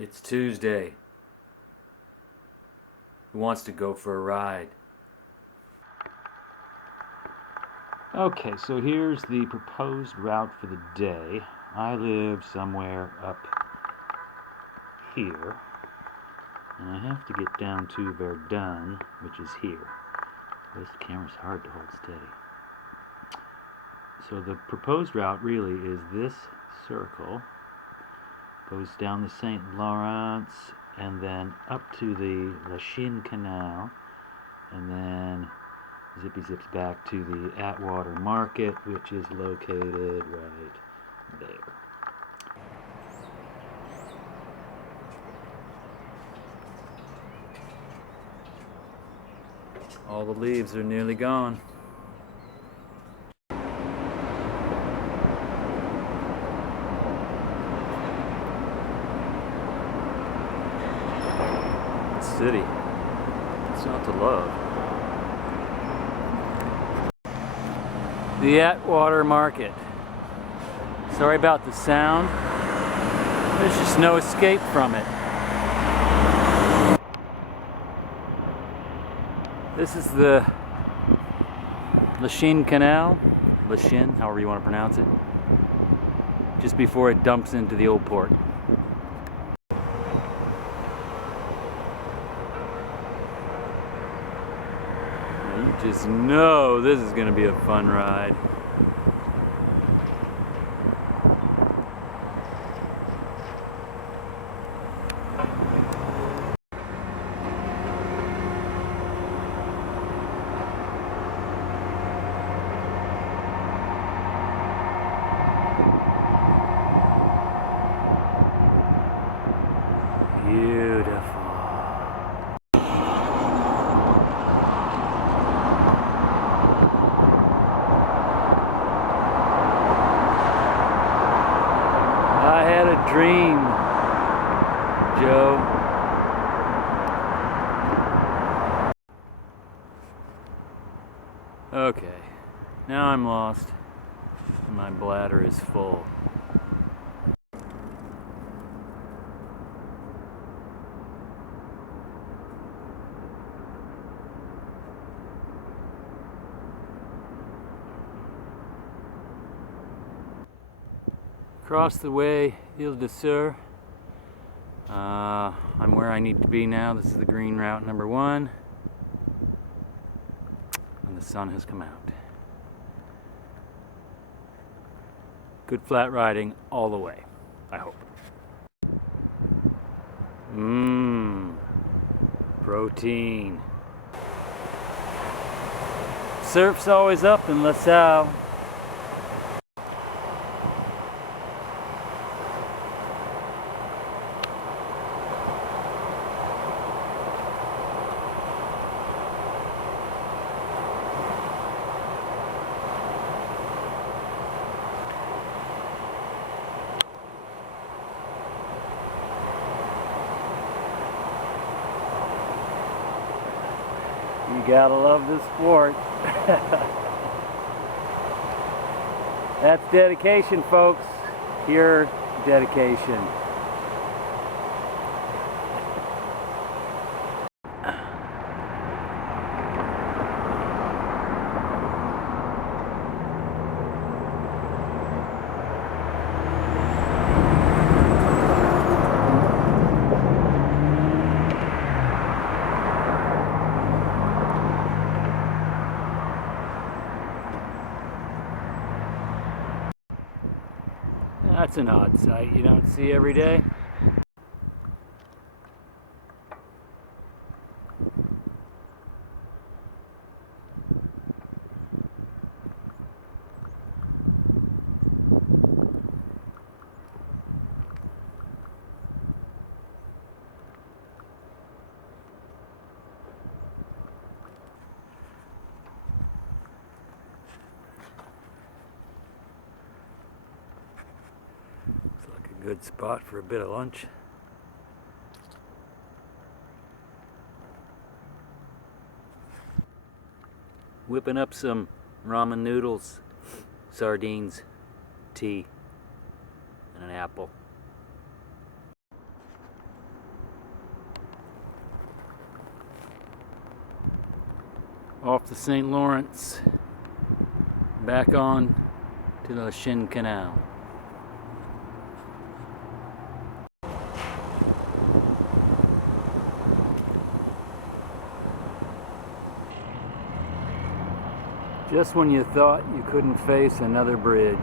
It's Tuesday. Who wants to go for a ride? Okay, so here's the proposed route for the day. I live somewhere up here, and I have to get down to Verdun, which is here. This camera's hard to hold steady. So the proposed route really is this circle, goes down the St. Lawrence, and then up to the Lachine Canal, and then zippy zips back to the Atwater Market, which is located right there. All the leaves are nearly gone. City. It's not to love. The Atwater Market. Sorry about the sound. There's just no escape from it. This is the Lachine Canal. Lachine, however you want to pronounce it. Just before it dumps into the old port. You just know this is going to be a fun ride. Dream, Joe. Okay, now I'm lost. My bladder is full. Across the way, Ile de Sur. I'm where I need to be now. This is the green route number 1. And the sun has come out. Good flat riding all the way, I hope. Protein. Surf's always up in LaSalle. You gotta love this sport. That's dedication, folks. Pure dedication. That's an odd sight you don't see every day. Good spot for a bit of lunch. Whipping up some ramen noodles, sardines, tea, and an apple. off the St. Lawrence, back on to the Shin Canal. Just when you thought you couldn't face another bridge.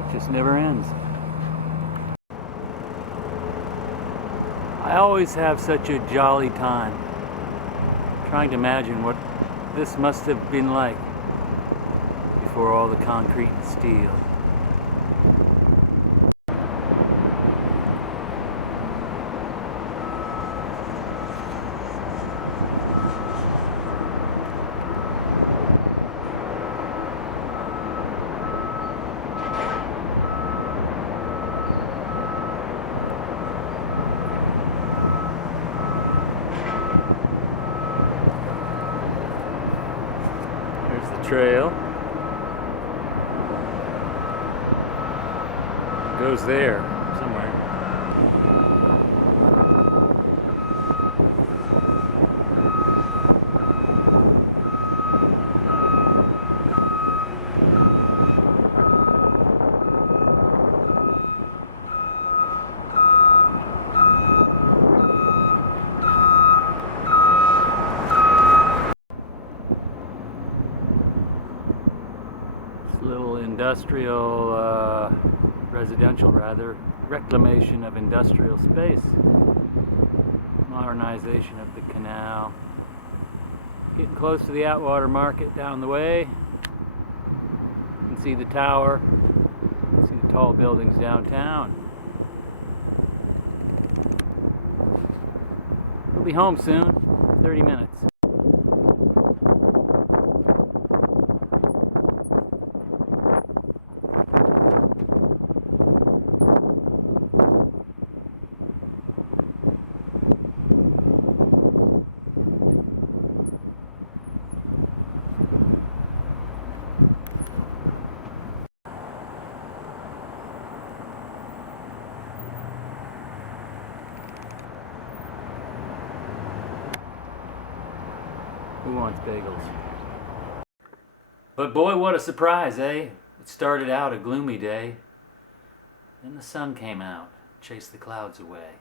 It just never ends. I always have such a jolly time trying to imagine what this must have been like before all the concrete and steel. Trail goes there somewhere. Industrial, residential rather, reclamation of industrial space, modernization of the canal. Get close to the Atwater Market down the way. You can see the tower, see the tall buildings downtown. We'll be home soon, 30 minutes. Who wants bagels? But boy, what a surprise, eh? It started out a gloomy day. Then the sun came out, chased the clouds away.